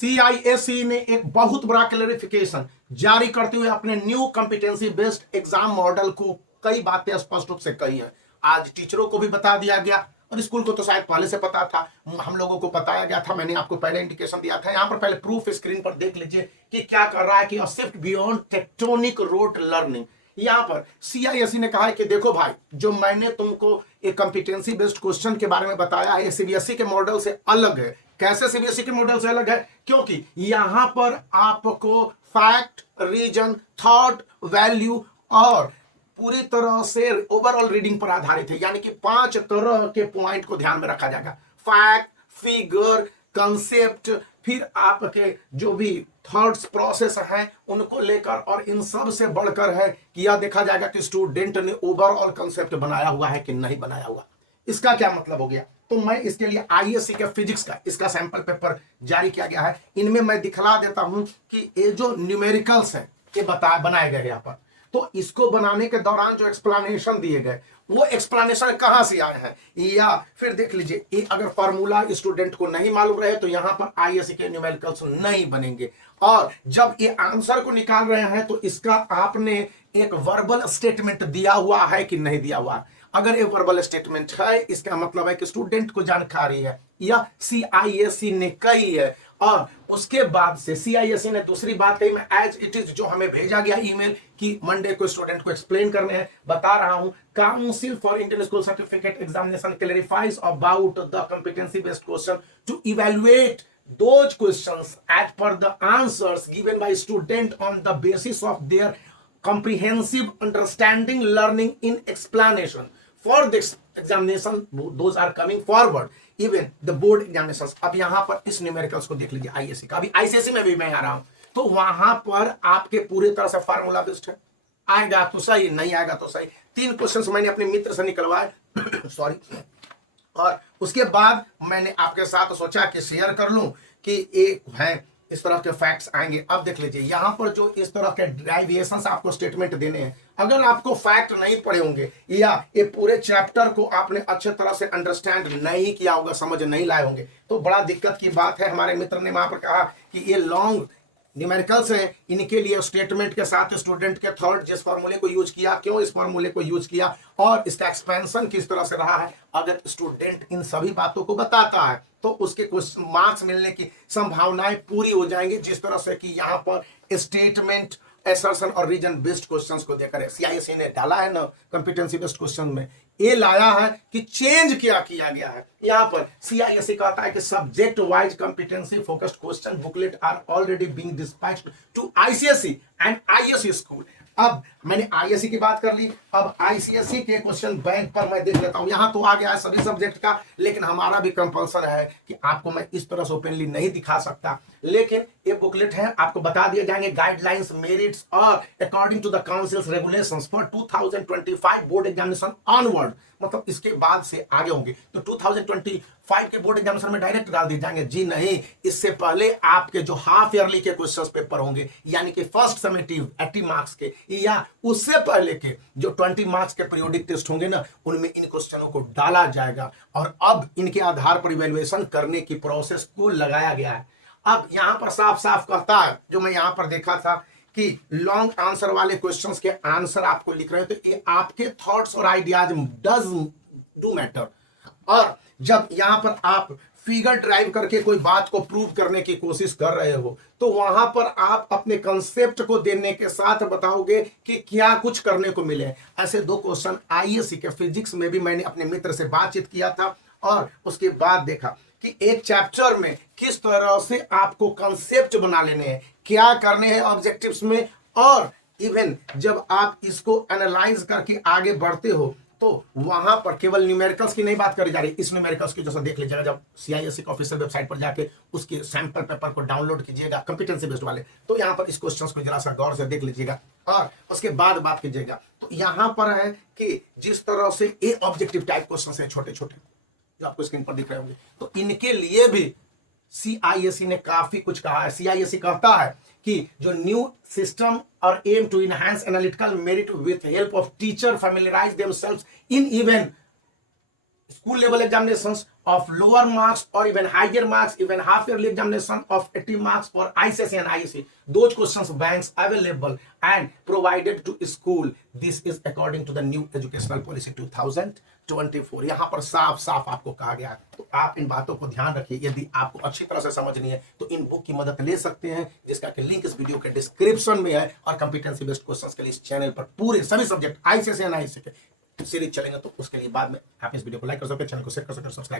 CISCE ने एक बहुत बड़ा क्लेरिफिकेशन जारी करते हुए अपने new competency based exam model को कई बातें स्पष्ट रूप से कही हैं। आज टीचरों को भी बता दिया गया और स्कूल को तो शायद पहले से पता था, हम लोगों को बताया गया था। मैंने आपको पहले इंडिकेशन दिया था। यहाँ पर पहले प्रूफ स्क्रीन पर देख लीजिए कि क्या कर रहा है कि shift beyond tectonic rote learning. यहाँ पर सीआईएसई ने कहा है कि देखो भाई, जो मैंने तुमको एक कॉम्पिटेंसी बेस्ड क्वेश्चन के बारे में बताया है, सीबीएसई के मॉडल से अलग है। कैसे सीबीएसई के मॉडल से अलग है? क्योंकि यहां पर आपको फैक्ट, रीजन, थॉट, वैल्यू और पूरी तरह से ओवरऑल रीडिंग पर आधारित है। यानी कि 5 तरह के पॉइंट को ध्यान में रखा जाएगा। फैक्ट, फिगर, कंसेप्ट, फिर आपके जो भी थॉट्स प्रोसेस हैं उनको लेकर, और इन सब से बढ़कर है कि यह देखा जाएगा कि स्टूडेंट ने ओवरऑल कंसेप्ट बनाया हुआ है कि नहीं बनाया हुआ। इसका क्या मतलब हो गया? तो मैं इसके लिए आईएससी के फिजिक्स का इसका सैंपल पेपर जारी किया गया है। इनमें मैं दिखला देता हूं कि ये जो न्यूमेरिकल्स है ये बनाए गए यहाँ पर। तो इसको बनाने के दौरान जो एक्सप्लेनेशन दिए गए वो एक्सप्लेनेशन कहां से आए हैं, या फिर देख लीजिए, ये अगर फॉर्मूला स्टूडेंट को नहीं मालूम रहे तो यहां पर आईएससी के न्यूमेरिकल्स नहीं बनेंगे। और जब ये आंसर को निकाल रहे हैं तो इसका आपने एक वर्बल स्टेटमेंट दिया हुआ है कि नहीं दिया हुआ। अगर ये वर्बल स्टेटमेंट है, इसका मतलब है कि स्टूडेंट को जानकारी है या सीआईएससी ने कही है। और उसके बाद से सीआईएससी ने दूसरी बात कही, मैं एज इट इज जो हमें भेजा गया ईमेल कि मंडे को स्टूडेंट को एक्सप्लेन करने हैं, बता रहा हूं। Council for Indian school certificate examination clarifies about the competency based question to evaluate those questions as per the answers given by student on the basis of their comprehensive understanding, learning in explanation for this examination. Those are coming forward, even the board examinations. अब यहाँ पर इस numericals को देख लीजिए ISC का। अभी ICSE में भी मैं आ रहा हूँ, तो वहां पर आपके पूरे तरह से फार्मूला बेस्ड है। आएगा तो सही, नहीं आएगा तो सही। 3 क्वेश्चन मैंने अपने मित्र से निकलवाए सॉरी। और उसके बाद मैंने आपके साथ सोचा कि शेयर कर लूं कि एक है इस तरह के फैक्ट्स आएंगे। अब देख लीजिए, यहां पर जो इस तरह के डेरिवेशंस आपको स्टेटमेंट देने हैं, अगर आपको फैक्ट नहीं पढ़े होंगे या ये पूरे चैप्टर को आपने अच्छे तरह से अंडरस्टैंड नहीं किया होगा, समझ नहीं लाए होंगे, तो बड़ा दिक्कत की बात है। हमारे मित्र ने वहां पर कहा कि ये लॉन्ग न्यूमेरिकल्स हैं, इनके लिए स्टेटमेंट के साथ स्टूडेंट के थॉट, जिस फार्मूले को यूज किया, क्यों इस फार्मूले को यूज किया और इसका एक्सपेंशन किस तरह से रहा है। अगर स्टूडेंट इन सभी बातों को बताता है तो उसके कुछ मार्क्स मिलने की संभावनाएं पूरी हो जाएंगी, जिस तरह से कि यहाँ पर स्टेटमेंट, असर्शन और रीजन बेस्ड क्वेश्चंस को देकर सीआईएससी ने डाला है ना कॉम्पिटेंसी बेस्ड क्वेश्चन में। ये लाया है कि चेंज क्या किया गया है। यहां पर सीआईएससी कहता है कि subject wise competency focused question booklet are already being dispatched to ICSE and ISC school. अब मैंने आईएससी की बात कर ली, अब आईसीएसई के क्वेश्चन बैंक पर मैं देख लेता हूं। यहां तो आ गया है सभी सब्जेक्ट का, लेकिन हमारा भी कंपल्सन है कि आपको मैं इस तरह से ओपनली नहीं दिखा सकता। लेकिन ये बुकलेट है, आपको बता दिए जाएंगे गाइडलाइंस, मेरिट्स और according to the council's regulations for 2025 board examination onward, मतलब इसके बाद से आगे होंगे। तो 2025 के बोर्ड एग्जामिनेशन में डायरेक्ट डाल दिए जाएंगे? जी नहीं, इससे पहले आपके जो हाफ ईयरली के क्वेश्चंस पेपर होंगे, यानी कि फर्स्ट समेटिव 80 मार्क्स के, या उससे पहले के जो 20 मार्क्स के पीरियोडिक टेस्ट होंगे ना, उनमें इन क्वेश्चनों को डाला जाएगा। और अब इनके आधार पर इवैल्यूएशन करने की प्रोसेस को लगाया गया है। अब यहां पर साफ साफ कहता है, जो मैं यहां पर देखा था कि लॉन्ग आंसर वाले क्वेश्चंस के आंसर आपको लिख रहे हो, तो ये आपके थॉट्स और आइडियाज डज डू मैटर। और जब यहां पर आप फिगर ड्राइव करके कोई बात को प्रूव करने की कोशिश कर रहे हो, तो वहां पर आप अपने कंसेप्ट को देने के साथ बताओगे कि क्या कुछ करने को मिले। ऐसे 2 क्वेश्चन आईएससी के फिजिक्स में भी मैंने अपने मित्र से बातचीत किया था, और उसके बाद देखा कि एक चैप्टर में किस तरह से आपको कंसेप्ट बना लेने हैं, क्या करने हैं ऑब्जेक्टिव्स में। और इवन जब आप इसको एनालाइज करके आगे बढ़ते हो तो वहां पर केवल न्यूमेरिकल्स की नहीं बात करी जा रही। इस न्यूमेरिकल्स की जैसा देख लीजिएगा, जब सीआईएससी की ऑफिशियल वेबसाइट पर जाके उसके सैंपल पेपर को डाउनलोड कीजिएगा कॉम्पिटेंसी बेस्ड वाले, तो यहां पर इस क्वेश्चंस को जरा सा गौर से देख लीजिएगा और उसके बाद बात कीजिएगा। तो यहां पर है कि जिस तरह से ये ऑब्जेक्टिव टाइप क्वेश्चन है छोटे छोटे जो आपको स्क्रीन पर दिख रहे होंगे, तो इनके लिए भी सीआईएससी ने काफी कुछ कहा है। सीआईएससी कहता है कि जो न्यू सिस्टम और aim to enhance analytical merit with help of teacher familiarise themselves in even school level examinations of lower marks or even higher marks, even half yearly examination of 80 marks for ICSE and ISE. Those questions banks available and provided to school. This is according to the new educational policy 2024. यहाँ पर साफ साफ आपको कहा गया है, तो आप इन बातों को ध्यान रखिए। यदि आपको अच्छी तरह से समझनी है तो इन बुक की मदद ले सकते हैं, जिसका कि लिंक इस वीडियो के डिस्क्रिप्शन में है। और कॉम्पिटेंसी बेस्ड क्वेश्चंस के लिए इस चैनल पर पूरे सभी सब्जेक्ट ICSE एंड ISE के सीरीज चलेंगे, तो उसके लिए बाद में आप इस वीडियो को लाइक कर सकते हैं, चैनल को शेयर कर सकते हैं, सब्सक्राइब